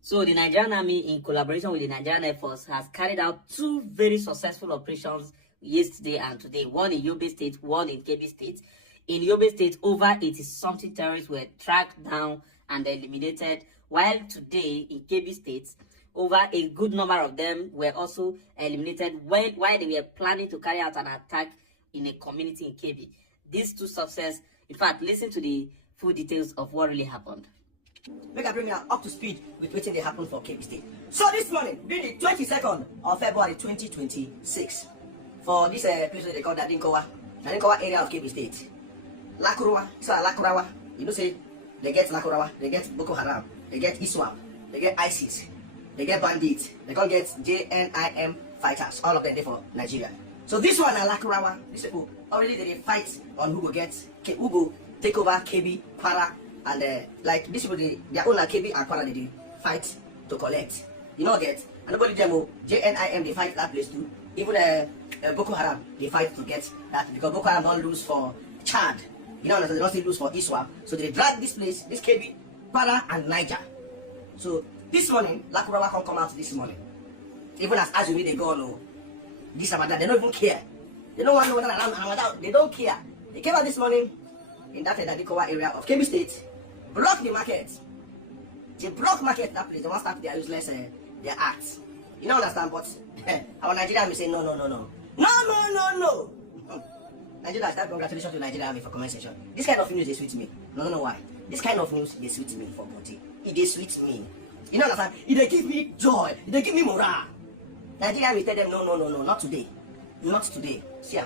So the Nigerian Army, in collaboration with the Nigerian Air Force, has carried out 2 very successful operations yesterday and today. One in Yobe State, one in Kebbi State. In Yobe State, over 80-something terrorists were tracked down and eliminated, while today in Kebbi State, over a good number of them were also eliminated while they were planning to carry out an attack in a community in Kebbi. These 2 successes, in fact, listen to the full details of what really happened. Make I bring me up to speed with what they happened for Kebbi State. So this morning, being the 22nd of February 2026, for this place they call Dadinkowa area of Kebbi State, Lakurawa, you know, say they get Lakurawa, they get Boko Haram, they get ISWAP, they get ISIS, they get bandits, they can get JNIM fighters, all of them there for Nigeria. So this one, Lakurawa, these people already they fight on who go take over Kebbi, Kwara, and like this people, their own Kebbi and Kwara, they fight to collect. You know, and nobody demo JNIM, they fight that place too. Even Boko Haram, they fight to get that, because Boko Haram don't lose for Chad. You know, they don't still lose for ISWAP. So they drag this place, this Kebbi, Kwara, and Niger. So this morning, Lakurawa can come out this morning. Even as we they go on, this about that, they don't even care. They don't want to know what I'm out. They don't care. They came out this morning in that Dadikowa area of Kebbi State, block the market. They block market that place. They want to start their useless their acts. You don't understand, but our Nigerian will say no. Nigeria, start congratulations to Nigeria Army for comment section. This kind of news they sweet me. No why. This kind of news they sweet me for body. It they sweet me. You know what I'm saying? It they give me joy. It they give me morale. Nigeria will tell them no, not today. Not today. See,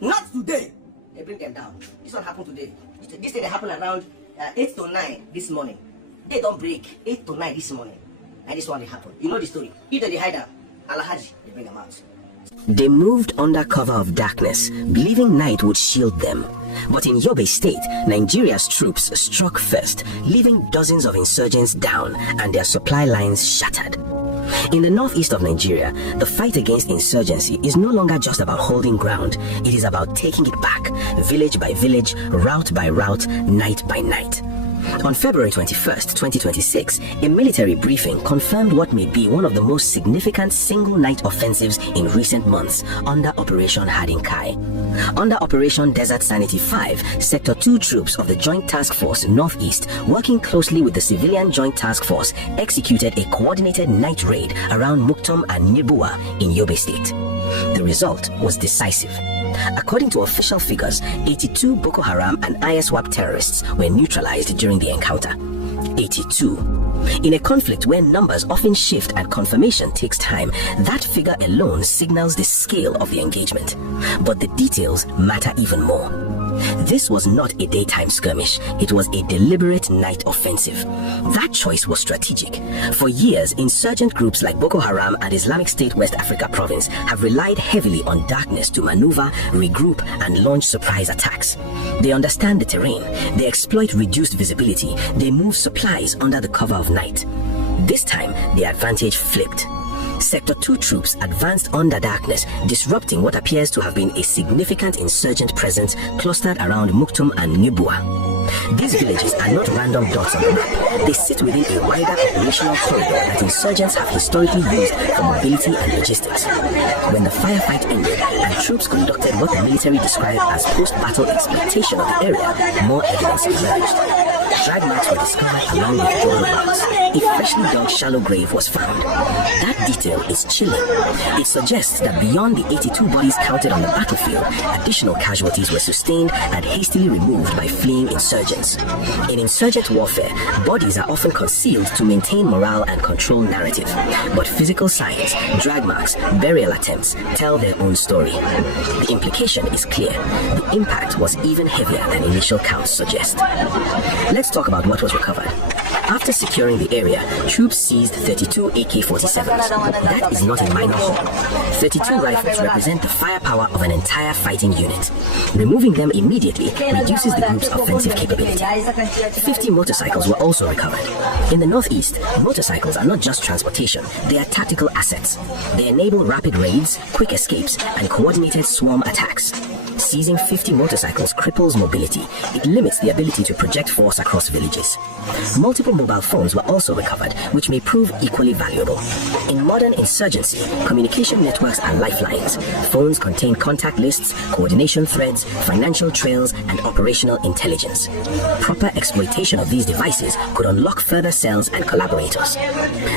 not today. They bring them down. This one happened today. This thing happened around 8 to 9 this morning. They don't break 8 to 9 this morning. And this one they happen. You know the story. Either they hide them, Alahaji, they bring them out. They moved under cover of darkness, believing night would shield them. But in Yobe State, Nigeria's troops struck first, leaving dozens of insurgents down and their supply lines shattered. In the northeast of Nigeria, the fight against insurgency is no longer just about holding ground. It is about taking it back, village by village, route by route, night by night. On February 21st, 2026, a military briefing confirmed what may be one of the most significant single-night offensives in recent months under Operation Hadinkai. Under Operation Desert Sanity 5, Sector 2 troops of the Joint Task Force Northeast, working closely with the Civilian Joint Task Force, executed a coordinated night raid around Muktom and Nibua in Yobe State. The result was decisive. According to official figures, 82 Boko Haram and ISWAP terrorists were neutralized during the encounter. 82. In a conflict where numbers often shift and confirmation takes time, that figure alone signals the scale of the engagement. But the details matter even more. This was not a daytime skirmish, it was a deliberate night offensive. That choice was strategic. For years, insurgent groups like Boko Haram and Islamic State West Africa Province have relied heavily on darkness to maneuver, regroup, and launch surprise attacks. They understand the terrain, they exploit reduced visibility, they move supplies under the cover of night. This time, the advantage flipped. Sector 2 troops advanced under darkness, disrupting what appears to have been a significant insurgent presence clustered around Muktum and Nibua. These villages are not random dots on the map. They sit within a wider operational corridor that insurgents have historically used for mobility and logistics. When the firefight ended and troops conducted what the military described as post-battle exploitation of the area, more evidence emerged. Drag marks were discovered along withdrawal routes. A freshly dug shallow grave was found. That detail is chilling. It suggests that beyond the 82 bodies counted on the battlefield, additional casualties were sustained and hastily removed by fleeing insurgents. In insurgent warfare, bodies are often concealed to maintain morale and control narrative. But physical signs, drag marks, burial attempts tell their own story. The implication is clear. The impact was even heavier than initial counts suggest. Let's talk about what was recovered. After securing the area, troops seized 32 AK-47s. That is not a minor haul. 32 rifles represent the firepower of an entire fighting unit. Removing them immediately reduces the group's offensive capability. 50 motorcycles were also recovered. In the northeast, motorcycles are not just transportation, they are tactical assets. They enable rapid raids, quick escapes, and coordinated swarm attacks. seizing 50 motorcycles cripples mobility. It limits the ability to project force across villages. Multiple mobile phones were also recovered, which may prove equally valuable. In modern insurgency, communication networks are lifelines. Phones contain contact lists, coordination threads, financial trails, and operational intelligence. Proper exploitation of these devices could unlock further cells and collaborators.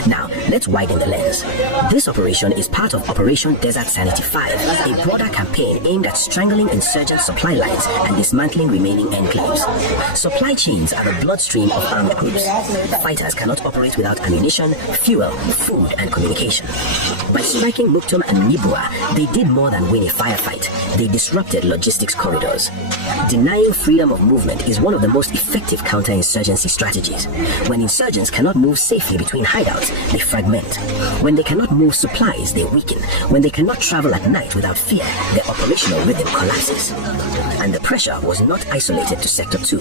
Now, let's widen the lens. This operation is part of Operation Desert Sanity 5, a broader campaign aimed at strangling insurgent supply lines and dismantling remaining enclaves. Supply chains are the bloodstream of armed groups. Fighters cannot operate without ammunition, fuel, food, and communication. By striking Muktum and Nibua, they did more than win a firefight. They disrupted logistics corridors. Denying freedom of movement is one of the most effective counterinsurgency strategies. When insurgents cannot move safely between hideouts, they fragment. When they cannot move supplies, they weaken. When they cannot travel at night without fear, their operational rhythm collapses. And the pressure was not isolated to Sector 2.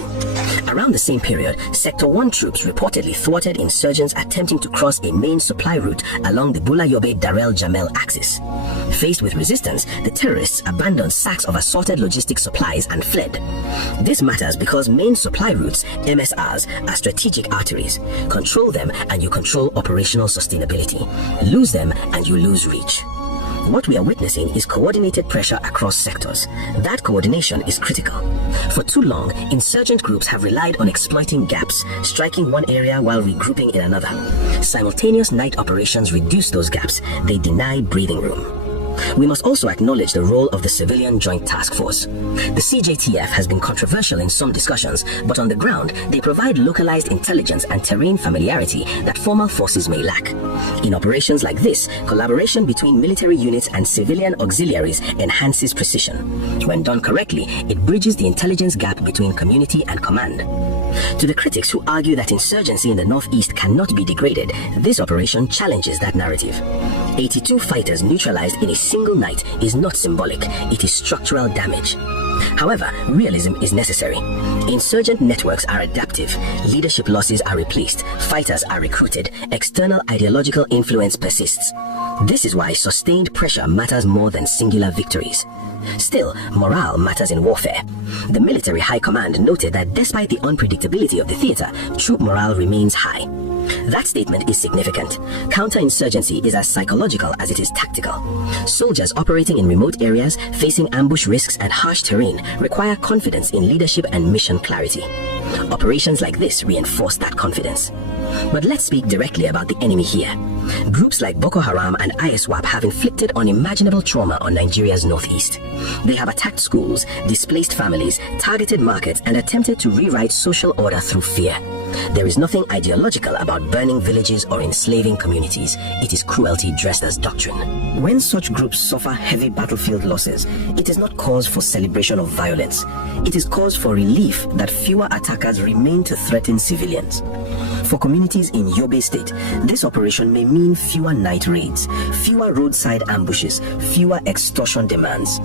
Around the same period, Sector 1 troops reportedly thwarted insurgents attempting to cross a main supply route along the Bula-Yobe-Darel-Jamel axis. Faced with resistance, the terrorists abandoned sacks of assorted logistic supplies and fled. This matters because main supply routes, MSRs, are strategic arteries. Control them and you control operational sustainability. Lose them and you lose reach. What we are witnessing is coordinated pressure across sectors. That coordination is critical. For too long, insurgent groups have relied on exploiting gaps, striking one area while regrouping in another. Simultaneous night operations reduce those gaps. They deny breathing room. We must also acknowledge the role of the Civilian Joint Task Force. The CJTF has been controversial in some discussions, but on the ground, they provide localized intelligence and terrain familiarity that formal forces may lack. In operations like this, collaboration between military units and civilian auxiliaries enhances precision. When done correctly, it bridges the intelligence gap between community and command. To the critics who argue that insurgency in the northeast cannot be degraded, this operation challenges that narrative. 82 fighters neutralized in a single night is not symbolic, it is structural damage. However, realism is necessary. Insurgent networks are adaptive, leadership losses are replaced, fighters are recruited, external ideological influence persists. This is why sustained pressure matters more than singular victories. Still, morale matters in warfare. The military high command noted that despite the unpredictability of the theater, troop morale remains high. That statement is significant. Counterinsurgency is as psychological as it is tactical. Soldiers operating in remote areas, facing ambush risks and harsh terrain, require confidence in leadership and mission clarity. Operations like this reinforce that confidence. But let's speak directly about the enemy here. Groups like Boko Haram and ISWAP have inflicted unimaginable trauma on Nigeria's northeast. They have attacked schools, displaced families, targeted markets, and attempted to rewrite social order through fear. There is nothing ideological about burning villages or enslaving communities. It is cruelty dressed as doctrine. When such groups suffer heavy battlefield losses, it is not cause for celebration of violence. It is cause for relief that fewer attackers remain to threaten civilians. For communities in Yobe State, this operation may mean fewer night raids, fewer roadside ambushes, fewer extortion demands.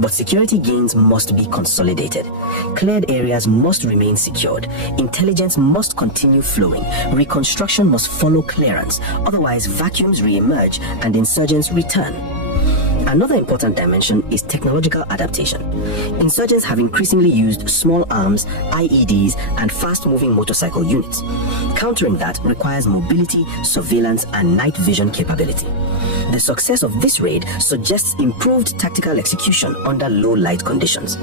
But security gains must be consolidated. Cleared areas must remain secured. Intelligence must continue flowing. Reconstruction must follow clearance. Otherwise, vacuums re-emerge and insurgents return. Another important dimension is technological adaptation. Insurgents have increasingly used small arms, IEDs, and fast-moving motorcycle units. Countering that requires mobility, surveillance, and night vision capability. The success of this raid suggests improved tactical execution under low light conditions.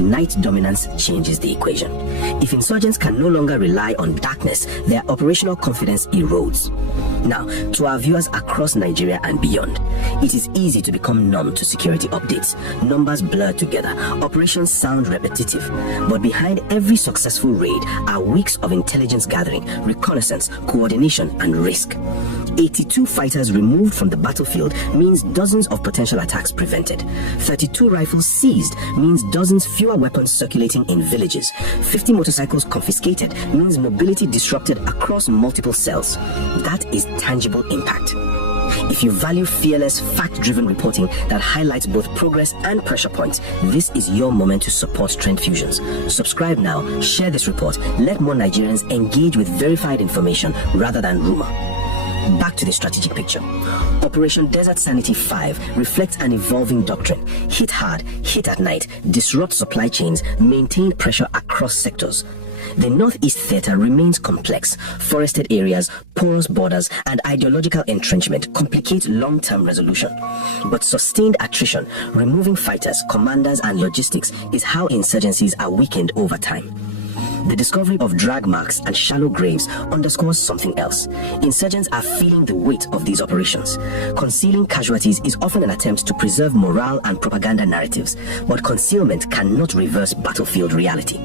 Night dominance changes the equation. If insurgents can no longer rely on darkness, their operational confidence erodes. Now, to our viewers across Nigeria and beyond, it is easy to become numb to security updates. Numbers blur together, operations sound repetitive. But behind every successful raid are weeks of intelligence gathering, reconnaissance, coordination, and risk. 82 fighters removed from the battlefield means dozens of potential attacks prevented. 32 rifles seized means dozens fewer weapons circulating in villages. 50 motorcycles confiscated means mobility disrupted across multiple cells. That is tangible impact. If you value fearless, fact-driven reporting that highlights both progress and pressure points, this is your moment to support Trend Fusions. Subscribe now, share this report, let more Nigerians engage with verified information rather than rumor. Back to the strategic picture. Operation Desert Sanity 5 reflects an evolving doctrine. Hit hard, hit at night, disrupt supply chains, maintain pressure across sectors. The Northeast theater remains complex. Forested areas, porous borders, and ideological entrenchment complicate long-term resolution. But sustained attrition, removing fighters, commanders, and logistics is how insurgencies are weakened over time. The discovery of drag marks and shallow graves underscores something else. Insurgents are feeling the weight of these operations. Concealing casualties is often an attempt to preserve morale and propaganda narratives, but concealment cannot reverse battlefield reality.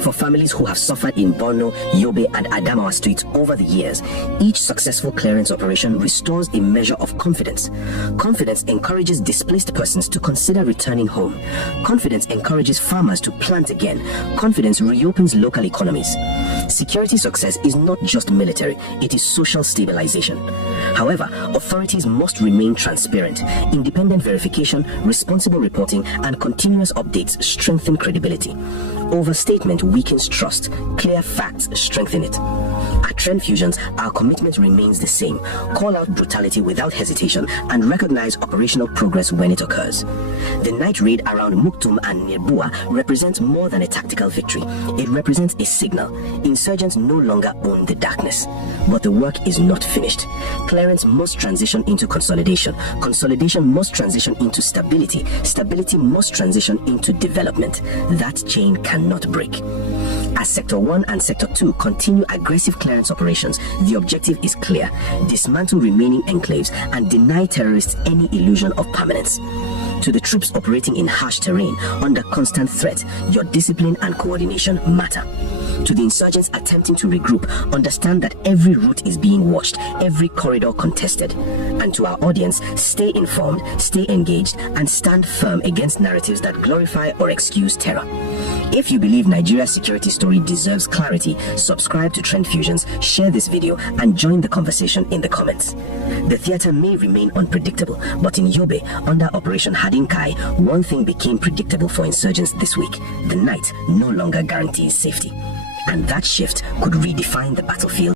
For families who have suffered in Borno, Yobe, and Adamawa streets over the years, each successful clearance operation restores a measure of confidence. Confidence encourages displaced persons to consider returning home. Confidence encourages farmers to plant again. Confidence reopens local economies. Security success is not just military, it is social stabilization. However, authorities must remain transparent. Independent verification, responsible reporting, and continuous updates strengthen credibility. Overstatement weakens trust. Clear facts strengthen it. At Trend Fusions, our commitment remains the same. Call out brutality without hesitation and recognize operational progress when it occurs. The night raid around Muktum and Nirbua represents more than a tactical victory. It represents a signal. Insurgents no longer own the darkness. But the work is not finished. Clearance must transition into consolidation. Consolidation must transition into stability. Stability must transition into development. That chain cannot break. As Sector 1 and Sector 2 continue aggressive clearance operations, the objective is clear: dismantle remaining enclaves and deny terrorists any illusion of permanence. To the troops operating in harsh terrain under constant threat, your discipline and coordination matter. To the insurgents attempting to regroup, understand that every route is being watched, every corridor contested. And to our audience, stay informed, stay engaged, and stand firm against narratives that glorify or excuse terror. If you believe Nigeria's security story deserves clarity, subscribe to Trend Fusions, share this video, and join the conversation in the comments. The theater may remain unpredictable, but in Yobe, under Operation Hadinkai, one thing became predictable for insurgents this week: the night no longer guarantees safety. And that shift could redefine the battlefield.